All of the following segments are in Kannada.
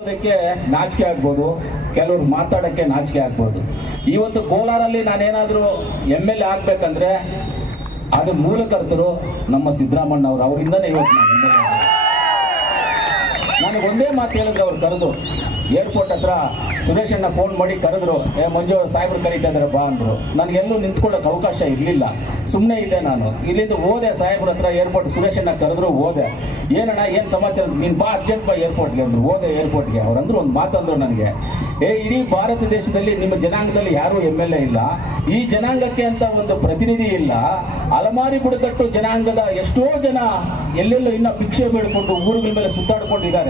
ಅದಕ್ಕೆ ನಾಚಿಕೆ ಆಗ್ಬೋದು, ಕೆಲವ್ರು ಮಾತಾಡಕ್ಕೆ ನಾಚಿಕೆ ಆಗ್ಬೋದು. ಇವತ್ತು ಕೋಲಾರಲ್ಲಿ ನಾನೇನಾದರೂ ಎಂ ಎಲ್ ಎ ಆಗ್ಬೇಕಂದ್ರೆ ಅದು ಮೂಲಕರ್ತರು ನಮ್ಮ ಸಿದ್ದರಾಮಣ್ಣ ಅವರು. ಅವರಿಂದನೇ ಇವತ್ತು ನಾನು ನನಗೆ ಒಂದೇ ಮಾತು ಹೇಳಿದ್ರು ಅವ್ರು ಕರೆದು ಏರ್ಪೋರ್ಟ್ ಹತ್ರ ಸುರೇಶ್ ಅಣ್ಣ ಫೋನ್ ಮಾಡಿ ಕರೆದ್ರು, ಏ ಮಂಜು ಸಾಹೇಬ್ರು ಕರೀತಾ ಇದ್ದಾರೆ ಬಾ ಅಂದ್ರು. ನನಗೆಲ್ಲೂ ನಿಂತ್ಕೊಳ್ಳೋಕೆ ಅವಕಾಶ ಇರಲಿಲ್ಲ. ಸುಮ್ಮನೆ ಇದ್ದೆ ನಾನು. ಇಲ್ಲಿಂದ ಹೋದೆ ಸಾಹೇಬ್ರ ಹತ್ರ ಏರ್ಪೋರ್ಟ್ ಸುರೇಶ್ ಅಣ್ಣ ಕರೆದ್ರು, ಹೋದೆ. ಏನಣ್ಣ, ಏನು ಸಮಾಚಾರ? ನೀನು ಬಾ ಅರ್ಜೆಂಟ್ ಬಾ ಏರ್ಪೋರ್ಟ್ಗೆ ಅಂದ್ರು. ಹೋದೆ ಏರ್ಪೋರ್ಟ್ಗೆ ಅವ್ರಂದ್ರು ಒಂದು ಮಾತಂದ್ರು ನನಗೆ. ಏ, ಇಡೀ ಭಾರತ ದೇಶದಲ್ಲಿ ನಿಮ್ಮ ಜನಾಂಗದಲ್ಲಿ ಯಾರೂ ಎಂ ಎಲ್ ಎ ಇಲ್ಲ. ಈ ಜನಾಂಗಕ್ಕೆ ಅಂತ ಒಂದು ಪ್ರತಿನಿಧಿ ಇಲ್ಲ. ಅಲಮಾರಿ ಬುಡಕಟ್ಟು ಜನಾಂಗದ ಎಷ್ಟೋ ಜನ ಎಲ್ಲೆಲ್ಲೋ ಇನ್ನ ಭಿಕ್ಷೆ ಬೇಡಿಕೊಂಡು ಊರುಗಳ ಮೇಲೆ ಸುತ್ತಾಡ್ಕೊಂಡಿದ್ದಾರೆ.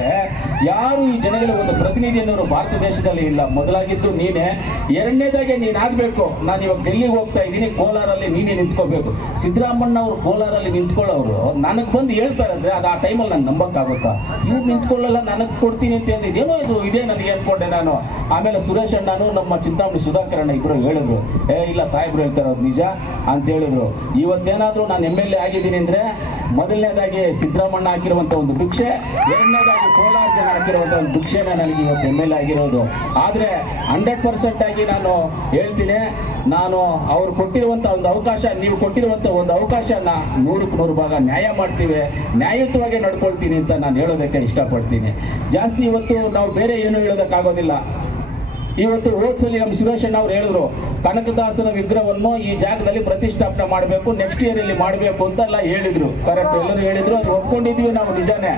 ಯಾರು ಈ ಜನಗಳ ಒಂದು ಪ್ರತಿನಿಧಿ ಅನ್ನೋರು ಭಾರತ ದೇಶದಲ್ಲಿ ಇಲ್ಲ. ಮೊದಲಾಗಿದ್ದು ನೀನೇ. ಎರಡನೇದಾಗೆ ನೀನಾಗಬೇಕು ನಾನು ಇವಾಗ ಡೆಲ್ಲಿಗೆ ಹೋಗ್ತಾ ಇದ್ದೀನಿ. ಕೋಲಾರಲ್ಲಿ ನೀನೇ ನಿಂತ್ಕೋಬೇಕು. ಸಿದ್ದರಾಮಣ್ಣ ಅವರು ಕೋಲಾರಲ್ಲಿ ನಿಂತ್ಕೊಳ್ಳೋರು. ನನಗೆ ಬಂದು ಹೇಳ್ತಾರೆ ಅಂದ್ರೆ ಅದು ಆ ಟೈಮಲ್ಲಿ ನಾನು ನಂಬಕ್ಕಾಗುತ್ತಾ? ಇವ್ರು ನಿಂತ್ಕೊಳ್ಳಲ್ಲ, ನನಗೆ ಕೊಡ್ತೀನಿ ಅಂತ ಇದೇನೋ ಇದು? ಇದೇ ನನಗೆ ಅನ್ಕೊಂಡೆ ನಾನು. ಆಮೇಲೆ ಸುರೇಶ್ ಅಣ್ಣನು ನಮ್ಮ ಚಿಂತಾಮಣಿ ಸುಧಾಕರ್ ಅಣ್ಣ ಇಬ್ರು ಹೇಳಿದ್ರು. ಏ, ಇಲ್ಲ, ಸಾಹೇಬ್ರು ಹೇಳ್ತಾರೆ ಅದು ನಿಜ ಅಂತ ಹೇಳಿದ್ರು. ಇವತ್ತೇನಾದರೂ ನಾನು ಎಂ ಎಲ್ ಎ ಆಗಿದ್ದೀನಿ ಅಂದ್ರೆ ಮೊದಲನೇದಾಗಿ ಸಿದ್ದರಾಮಣ್ಣ ಹಾಕಿರುವಂತ ಒಂದು ಭಿಕ್ಷೆ, ಎರಡನೇದಾಗಿ ಕೋಲಾರ ಜನ ಹಾಕಿರುವಂತ ಒಂದು ಭಿಕ್ಷೆನ ನನಗೆ ಇವತ್ತು ಎಂ ಎಲ್ ಆಗಿರೋದು. ಆದ್ರೆ ಹಂಡ್ರೆಡ್ ಪರ್ಸೆಂಟ್ ಆಗಿ ನಾನು ಹೇಳ್ತೀನಿ, ನಾನು ಅವ್ರು ಕೊಟ್ಟಿರುವಂತ ಒಂದು ಅವಕಾಶ, ನೀವು ಕೊಟ್ಟಿರುವಂತ ಒಂದು ಅವಕಾಶನ ನೂರಕ್ಕೆ ನೂರು ಭಾಗ ನ್ಯಾಯ ಮಾಡ್ತೀವಿ, ನ್ಯಾಯಯುತವಾಗಿ ನಡ್ಕೊಳ್ತೀನಿ ಅಂತ ನಾನು ಹೇಳೋದಕ್ಕೆ ಇಷ್ಟಪಡ್ತೀನಿ. ಜಾಸ್ತಿ ಇವತ್ತು ನಾವು ಬೇರೆ ಏನು ಹೇಳೋದಕ್ಕಾಗೋದಿಲ್ಲ. ಇವತ್ತು ಹೋದ್ಸಲಿ ನಮ್ಮ ಸುರೇಶ್ ಅಣ್ಣ ಅವ್ರು ಹೇಳಿದ್ರು ಕನಕದಾಸನ ವಿಗ್ರಹವನ್ನು ಈ ಜಾಗದಲ್ಲಿ ಪ್ರತಿಷ್ಠಾಪನೆ ಮಾಡಬೇಕು ನೆಕ್ಸ್ಟ್ ಇಯರ್ ಇಲ್ಲಿ ಮಾಡಬೇಕು ಅಂತೆಲ್ಲ ಹೇಳಿದ್ರು. ಕರೆಕ್ಟ್ ಎಲ್ಲರೂ ಹೇಳಿದ್ರು ಅದು ಒಪ್ಕೊಂಡಿದ್ವಿ ನಾವು ನಿಜಾನೇ.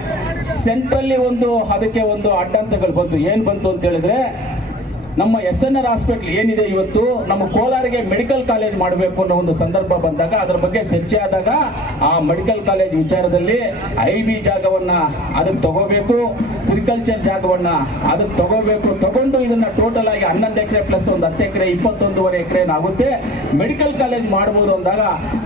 ಸೆಂಟ್ರಲ್ಲಿ ಒಂದು ಅದಕ್ಕೆ ಒಂದು ಅಡ್ಡಂತಗಳು ಬಂತು. ಏನು ಬಂತು ಅಂತ ಹೇಳಿದ್ರೆ ನಮ್ಮ ಎಸ್ ಎನ್ ಆರ್ ಹಾಸ್ಪಿಟಲ್ ಏನಿದೆ ಇವತ್ತು? ನಮ್ಮ ಕೋಲಾರಿಗೆ ಮೆಡಿಕಲ್ ಕಾಲೇಜ್ ಮಾಡಬೇಕು ಅನ್ನೋ ಒಂದು ಸಂದರ್ಭ ಬಂದಾಗ, ಅದರ ಬಗ್ಗೆ ಚರ್ಚೆ ಆದಾಗ ಆ ಮೆಡಿಕಲ್ ಕಾಲೇಜ್ ವಿಚಾರದಲ್ಲಿ ಐ ಬಿ ಜಾಗವನ್ನ ಅದಕ್ಕೆ ತಗೋಬೇಕು ಸಿರಿಕಲ್ಚರ್ ಜಾಗವನ್ನ ಅದಕ್ಕೆ ತಗೋಬೇಕು, ತಗೊಂಡು ಇದನ್ನ ಟೋಟಲ್ ಆಗಿ ಹನ್ನೊಂದು ಎಕರೆ ಪ್ಲಸ್ ಒಂದು ಹತ್ತು ಎಕರೆ, ಇಪ್ಪತ್ತೊಂದೂವರೆ ಎಕರೆ ಆಗುತ್ತೆ ಮೆಡಿಕಲ್ ಕಾಲೇಜ್ ಮಾಡಬಹುದು ಅಂದಾಗ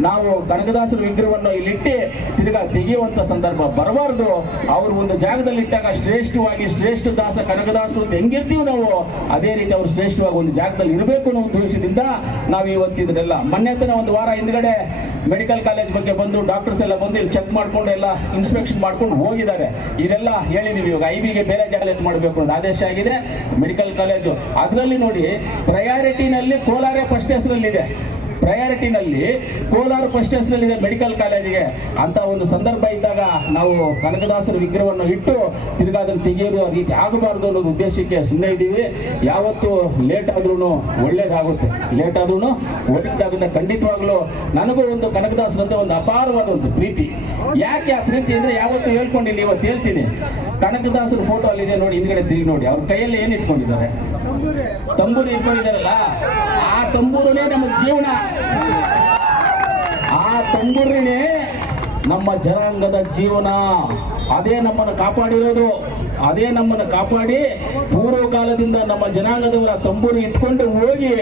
ನಾವು ಕನಕದಾಸರ ವಿಗ್ರಹವನ್ನು ಇಲ್ಲಿಟ್ಟು ತಿರ್ಗಾ ತೆಗೆಯುವಂತ ಸಂದರ್ಭ ಬರಬಾರ್ದು. ಅವರು ಒಂದು ಜಾಗದಲ್ಲಿ ಇಟ್ಟಾಗ ಶ್ರೇಷ್ಠವಾಗಿ ಶ್ರೇಷ್ಠ ದಾಸ ಕನಕದಾಸರು ಹೆಂಗಿರ್ತೀವಿ ನಾವು? ಅದೇ ರೀತಿ ಅವರು ಶ್ರೇಷ್ಠವಾಗಿ ಒಂದು ಜಾಗದಲ್ಲಿ ಇರಬೇಕು ಅನ್ನೋ ಉದ್ದೇಶದಿಂದ ನಾವು ಇವತ್ತಿದ್ರೆಲ್ಲ ಮೊನ್ನೆ ತನ ಒಂದು ವಾರ ಹಿಂದ್ಗಡೆ ಮೆಡಿಕಲ್ ಕಾಲೇಜ್ ಬಗ್ಗೆ ಬಂದು ಡಾಕ್ಟರ್ಸ್ ಎಲ್ಲ ಬಂದು ಇಲ್ಲಿ ಚೆಕ್ ಮಾಡ್ಕೊಂಡು ಎಲ್ಲ ಇನ್ಸ್ಪೆಕ್ಷನ್ ಮಾಡ್ಕೊಂಡು ಹೋಗಿದ್ದಾರೆ. ಇದೆಲ್ಲ ಹೇಳಿದೀವಿ ಇವಾಗ ಐ ಬಿಗೆ ಬೇರೆ ಜಾಗಲೇಜ್ ಮಾಡಬೇಕು ಅಂತ ಆದೇಶ ಆಗಿದೆ. Medical college. ಅದರಲ್ಲಿ ನೋಡಿ ಪ್ರಯಾರಿಟಿನಲ್ಲಿ ಕೋಲಾರ ಫಸ್ಟ್ ಹೆಸರಲ್ಲಿದೆ. ಪ್ರಯಾರಿಟಿನಲ್ಲಿ ಕೋಲಾರ ಫಸ್ಟ್ ಇದೆ ಮೆಡಿಕಲ್ ಕಾಲೇಜಿಗೆ ಅಂತ ಒಂದು ಸಂದರ್ಭ ಇದ್ದಾಗ ನಾವು ಕನಕದಾಸರ ವಿಗ್ರಹವನ್ನು ಇಟ್ಟು ತಿರುಗಾ ಅದನ್ನು ತೆಗೆಯೋದು ರೀತಿ ಆಗಬಾರದು ಅನ್ನೋದು ಉದ್ದೇಶಕ್ಕೆ ಸುಮ್ಮನೆ ಇದ್ದೀವಿ. ಯಾವತ್ತು ಲೇಟ್ ಆದ್ರೂ ಒಳ್ಳೇದಾಗುತ್ತೆ. ಲೇಟ್ ಆದ್ರೂ ಒಳ್ಳೇದಾಗುತ್ತೆ. ಖಂಡಿತವಾಗ್ಲೂ ನನಗೂ ಒಂದು ಕನಕದಾಸರಂತ ಒಂದು ಅಪಾರವಾದ ಒಂದು ಪ್ರೀತಿ. ಯಾಕೆ ಆ ಪ್ರೀತಿ ಅಂದ್ರೆ ಯಾವತ್ತು ಹೇಳ್ಕೊಂಡಿಲ್ಲ, ಇವತ್ತು ಹೇಳ್ತೀನಿ. ಕನಕದಾಸರ ಫೋಟೋ ಅಲ್ಲಿದೆ ನೋಡಿ, ಹಿಂದ್ಗಡೆ ತಿರುಗಿ ನೋಡಿ. ಅವ್ರ ಕೈಯಲ್ಲಿ ಏನ್ ಇಟ್ಕೊಂಡಿದ್ದಾರೆ? ತಂಬೂರಿ ಇಟ್ಕೊಂಡಿದ್ದಾರಲ್ಲ? ಆ ತಂಬೂರನೇ ನಮ್ಮ ಜೀವನ. ಆ ತಂಬೂರಿನೇ ನಮ್ಮ ಜನಾಂಗದ ಜೀವನ, ಅದೇ ನಮ್ಮನ್ನು ಕಾಪಾಡಿರೋದು. ಅದೇ ನಮ್ಮನ್ನು ಕಾಪಾಡಿ ಪೂರ್ವ ಕಾಲದಿಂದ ನಮ್ಮ ಜನಾಂಗದವರ ತಂಬೂರು ಇಟ್ಕೊಂಡು ಹೋಗಿ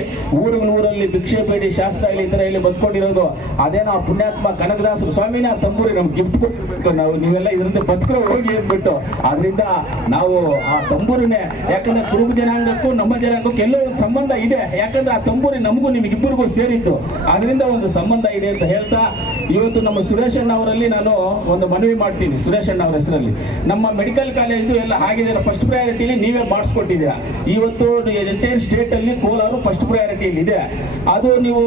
ಊರಿಗೆ ಊರಲ್ಲಿ ಭಿಕ್ಷೆ ಬೇಡಿ, ಶಾಸ್ತ್ರ ಇಲ್ಲಿ ಇತರ ಇಲ್ಲಿ ಬದುಕೊಂಡಿರೋದು. ಅದೇ ನಾವು ಪುಣ್ಯಾತ್ಮ ಕನಕದಾಸರು ಸ್ವಾಮಿನ ತಂಬೂರಿ ನಮ್ಗೆ ಗಿಫ್ಟ್ ಕೊಟ್ಟು ನಾವು ನೀವೆಲ್ಲ ಇದರಿಂದ ಬದುಕೋ ಹೋಗಿ ಅಂದ್ಬಿಟ್ಟು. ಆದ್ರಿಂದ ನಾವು ಆ ತಂಬೂರಿನೇ, ಯಾಕಂದ್ರೆ ಕುರುಬ ಜನಾಂಗಕ್ಕೂ ನಮ್ಮ ಜನಾಂಗಕ್ಕೂ ಎಲ್ಲೋ ಒಂದು ಸಂಬಂಧ ಇದೆ. ಯಾಕಂದ್ರೆ ಆ ತಂಬೂರಿ ನಮಗೂ ನಿಮಗಿಬ್ಬರಿಗೂ ಸೇರಿತ್ತು ಅದರಿಂದ ಒಂದು ಸಂಬಂಧ ಇದೆ ಅಂತ ಹೇಳ್ತಾ, ಇವತ್ತು ನಮ್ಮ ಸುರೇಶ್ ಅಣ್ಣ ಅವರಲ್ಲಿ ನಾನು ಒಂದು ಮನವಿ ಮಾಡ್ತೀನಿ ಸುರೇಶ್ ಅಣ್ಣ ಅವರ ಹೆಸರಲ್ಲಿ. ನಮ್ಮ ಮೆಡಿಕಲ್ ಕಾಲೇಜ್ದು ಎಲ್ಲ ಆಗಿದೆ ಫಸ್ಟ್ ಪ್ರಯಾರಿಟಿಲಿ ನೀವೇ ಮಾಡಿಸ್ಕೊಟ್ಟಿದ್ದೀರಾ. ಇವತ್ತು ಎಂಟೈರ್ ಸ್ಟೇಟ್ ಅಲ್ಲಿ ಕೋಲಾರ ಫಸ್ಟ್ ಪ್ರಯಾರಿಟಿಯಲ್ಲಿ ಇದೆ. ಅದು ನೀವು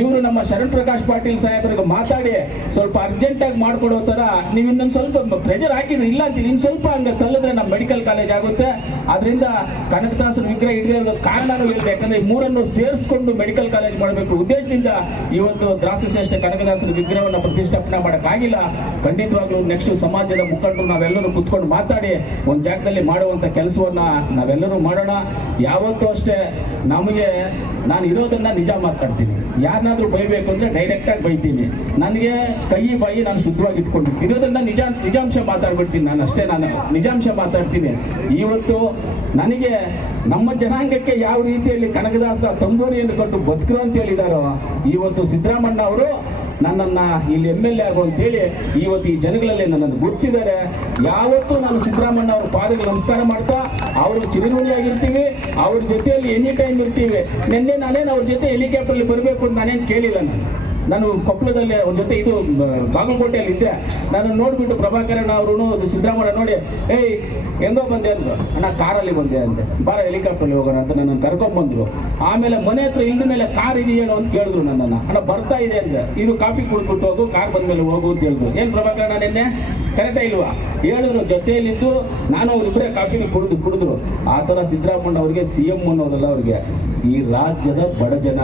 ಇವರು ನಮ್ಮ ಶರಣ್ ಪ್ರಕಾಶ್ ಪಾಟೀಲ್ ಸಾಹೇಬರಿಗೆ ಮಾತಾಡಿ, ಸ್ವಲ್ಪ ಅರ್ಜೆಂಟ್ ಆಗಿ ಮಾಡ್ಕೊಡೋ ತರ ನೀವು ಇನ್ನೊಂದು ಸ್ವಲ್ಪ ಪ್ರೆಜರ್ ಹಾಕಿದ್ರೆ ಇಲ್ಲ ಅಂತೀನಿ ಇನ್ನು ಸ್ವಲ್ಪ ಹಂಗೆ ತಲ್ಲದ್ರೆ ನಮ್ಮ ಮೆಡಿಕಲ್ ಕಾಲೇಜ್ ಆಗುತ್ತೆ. ಅದರಿಂದ ಕನಕದಾಸರ ವಿಗ್ರಹ ಹಿಡಿದಿರೋದು ಕಾರಣನೂ ಇಲ್ಲದೆ ಯಾಕಂದ್ರೆ ಮೂರನ್ನು ಸೇರಿಸ್ಕೊಂಡು ಮೆಡಿಕಲ್ ಕಾಲೇಜ್ ಮಾಡಬೇಕು ಉದ್ದೇಶದಿಂದ ಇವತ್ತು ದ್ರಾಸಶ್ರೇಷ್ಠ ಕನಕದಾಸರ ವಿಗ್ರಹವನ್ನು ಪ್ರತಿಷ್ಠಾಪನೆ ಮಾಡೋಕ್ಕಾಗಿಲ್ಲ ಖಂಡಿತವಾಗ್ಲೂ ನೆಕ್ಸ್ಟ್ ಸಮಾಜದ ಮುಖಂಡರು ನಾವೆಲ್ಲರೂ ಕುತ್ಕೊಂಡು ಮಾತಾಡಿ, ಒಂದು ಜಾಗದಲ್ಲಿ ಮಾಡುವಂತ ಕೆಲಸವನ್ನ ನಾವೆಲ್ಲರೂ ಮಾಡೋಣ. ಯಾವತ್ತೂ ಅಷ್ಟೇ ನಮಗೆ, ನಾನು ಇರೋದನ್ನ ನಿಜ ಮಾತಾಡ್ತೀನಿ. ಯಾರನ್ನಾದ್ರೂ ಬೈಬೇಕು ಅಂದ್ರೆ ಡೈರೆಕ್ಟ್ ಆಗಿ ಬೈತೀನಿ. ನನಗೆ ಕೈ ಬಾಯಿ ನಾನು ಶುದ್ಧವಾಗಿ ಇಟ್ಕೊಂಡಿರ್ತೀನಿ. ಇರೋದನ್ನ ನಿಜ, ನಿಜಾಂಶ ಮಾತಾಡ್ಬಿಡ್ತೀನಿ ನಾನು ಅಷ್ಟೇ. ನಾನು ನಿಜಾಂಶ ಮಾತಾಡ್ತೀನಿ. ಇವತ್ತು ನನಗೆ ನಮ್ಮ ಜನಾಂಗಕ್ಕೆ ಯಾವ ರೀತಿಯಲ್ಲಿ ಕನಕದಾಸ ತಂಬೂರಿಯನ್ನು ಕೊಟ್ಟು ಬದುಕರು ಅಂತ ಹೇಳಿದಾರೋ, ಇವತ್ತು ಸಿದ್ದರಾಮಣ್ಣ ಅವರು ನನ್ನನ್ನ ಇಲ್ಲಿ ಎಂ ಎಲ್ ಎ ಆಗು ಅಂತೇಳಿ ಇವತ್ತು ಈ ಜನಗಳಲ್ಲಿ ನನ್ನನ್ನು ಗುರುತಿಸಿದ್ದಾರೆ ಯಾವತ್ತೂ ನಾನು ಸಿದ್ದರಾಮಣ್ಣ ಅವ್ರ ಪಾದಕ್ಕೆ ನಮಸ್ಕಾರ ಮಾಡ್ತಾ ಅವರು ಚಿರಋಣಿಯಾಗಿರ್ತೀವಿ ಅವ್ರ ಜೊತೆಯಲ್ಲಿ ಎನಿ ಟೈಮ್ ಇರ್ತೀವಿ. ನಿನ್ನೆ ನಾನೇನು ಅವ್ರ ಜೊತೆ ಹೆಲಿಕಾಪ್ಟರ್ಲಿ ಬರಬೇಕು ಅಂತ ನಾನೇನು ಕೇಳಿಲ್ಲ ನಾನು. ನಾನು ಕೊಪ್ಪಳದಲ್ಲಿ ಅವ್ರ ಜೊತೆ ಇದು ಬಾಗಲಕೋಟೆಯಲ್ಲಿ ಇದ್ದೆ ನಾನು ನೋಡ್ಬಿಟ್ಟು ಪ್ರಭಾಕರಣ್ಣ ಅವರು ಸಿದ್ದರಾಮಯ್ಯ ನೋಡಿ, ಏಯ್, ಹೆಂಗೋ ಬಂದೆ ಅಂದ್ರು ಅಣ್ಣ, ಕಾರಲ್ಲಿ ಬಂದೆ ಅಂತೆ ಬಾರ ಹೆಲಿಕಾಪ್ಟರ್ಲಿ ಹೋಗೋಣ ಅಂತ ನನ್ನ ಕರ್ಕೊಂಡ್ಬಂದ್ರು ಆಮೇಲೆ ಮನೆ ಹತ್ರ ಇಲ್ದ ಮೇಲೆ ಕಾರ್ ಇದೆಯೇನೋ ಅಂತ ಕೇಳಿದ್ರು ನನ್ನನ್ನು. ಅಣ್ಣ, ಬರ್ತಾ ಇದೆ ಅಂದ್ರೆ ಇದು ಕಾಫಿ ಕುಡ್ಬಿಟ್ಟು ಹೋಗು, ಕಾರ್ ಬಂದ್ಮೇಲೆ ಹೋಗು ಅಂತ ಹೇಳಿದ್ರು. ಏನು ಪ್ರಭಾಕರಣ್ಣ ನಿನ್ನೆ? ಕರೆಕ್ಟೇ ಇಲ್ವಾ? ಹೇಳಿದ್ರು ಜೊತೆಯಲ್ಲಿದ್ದು ನಾನು ಅವರಿಬ್ಬರೇ ಕಾಫಿನ ಕುಡಿದು ಕುಡಿದ್ರು. ಆ ಥರ ಸಿದ್ದರಾಮಣ್ಣ ಅವರಿಗೆ, ಸಿ ಎಂ ಅನ್ನೋದಲ್ಲ ಅವ್ರಿಗೆ. ಈ ರಾಜ್ಯದ ಬಡ ಜನ,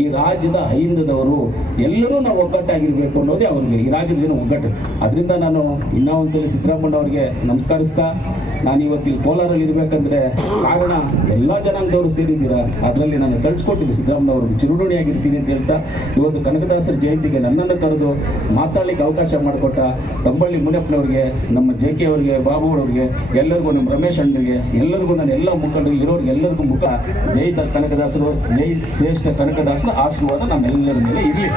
ಈ ರಾಜ್ಯದ ಹೈಂದದವರು ಎಲ್ಲರೂ ನಾವು ಒಗ್ಗಟ್ಟಾಗಿರ್ಬೇಕು ಅನ್ನೋದೇ ಅವ್ರಿಗೆ. ಈ ರಾಜ್ಯದ ಜನ ಒಗ್ಗಟ್ಟು. ಅದರಿಂದ ನಾನು ಇನ್ನೂ ಒಂದ್ಸಲಿ ಸಿದ್ದರಾಮಣ್ಣ ಅವರಿಗೆ ನಮಸ್ಕರಿಸ್ತಾ ನಾನು ಇವತ್ತು ಇಲ್ಲಿ ಕೋಲಾರಲ್ಲಿ ಇರಬೇಕಂದ್ರೆ ಕಾರಣ ಎಲ್ಲ ಜನಾಂಗದವರು ಸೇರಿದ್ದೀರಾ? ಅದರಲ್ಲಿ ನಾನು ಕಳ್ಸಿಕೊಟ್ಟಿದ್ದು ಸಿದ್ದರಾಮಯ್ಯ ಅವ್ರಿಗೆ ಚಿರುಣುಣಿಯಾಗಿರ್ತೀನಿ ಅಂತ ಹೇಳ್ತಾ ಇವತ್ತು ಕನಕದಾಸರ ಜಯಂತಿಗೆ ನನ್ನನ್ನು ಕರೆದು ಮಾತಾಡ್ಲಿಕ್ಕೆ ಅವಕಾಶ ಮಾಡಿಕೊಟ್ಟ ತಂಬಳ್ಳಿ ಮುನಿಯಪ್ಪನವ್ರಿಗೆ, ನಮ್ಮ ಜೆ ಕೆ ಅವರಿಗೆ ಬಾಬು ಅವರಿಗೆ ಎಲ್ಲರಿಗೂ ನಮ್ಮ ರಮೇಶ್ ಅಣ್ಣರಿಗೆ, ಎಲ್ಲರಿಗೂ ನಾನು ಎಲ್ಲ ಮುಖಂಡರು ಇರೋರಿಗೆ ಎಲ್ಲರಿಗೂ ಮುಖ. ಜೈ ಕನಕದಾಸರು, ಜೈ ಶ್ರೇಷ್ಠ ಕನಕದಾಸರ ಆಶೀರ್ವಾದ ನಮ್ಮೆಲ್ಲರ ಮೇಲೆ ಇರಲಿ.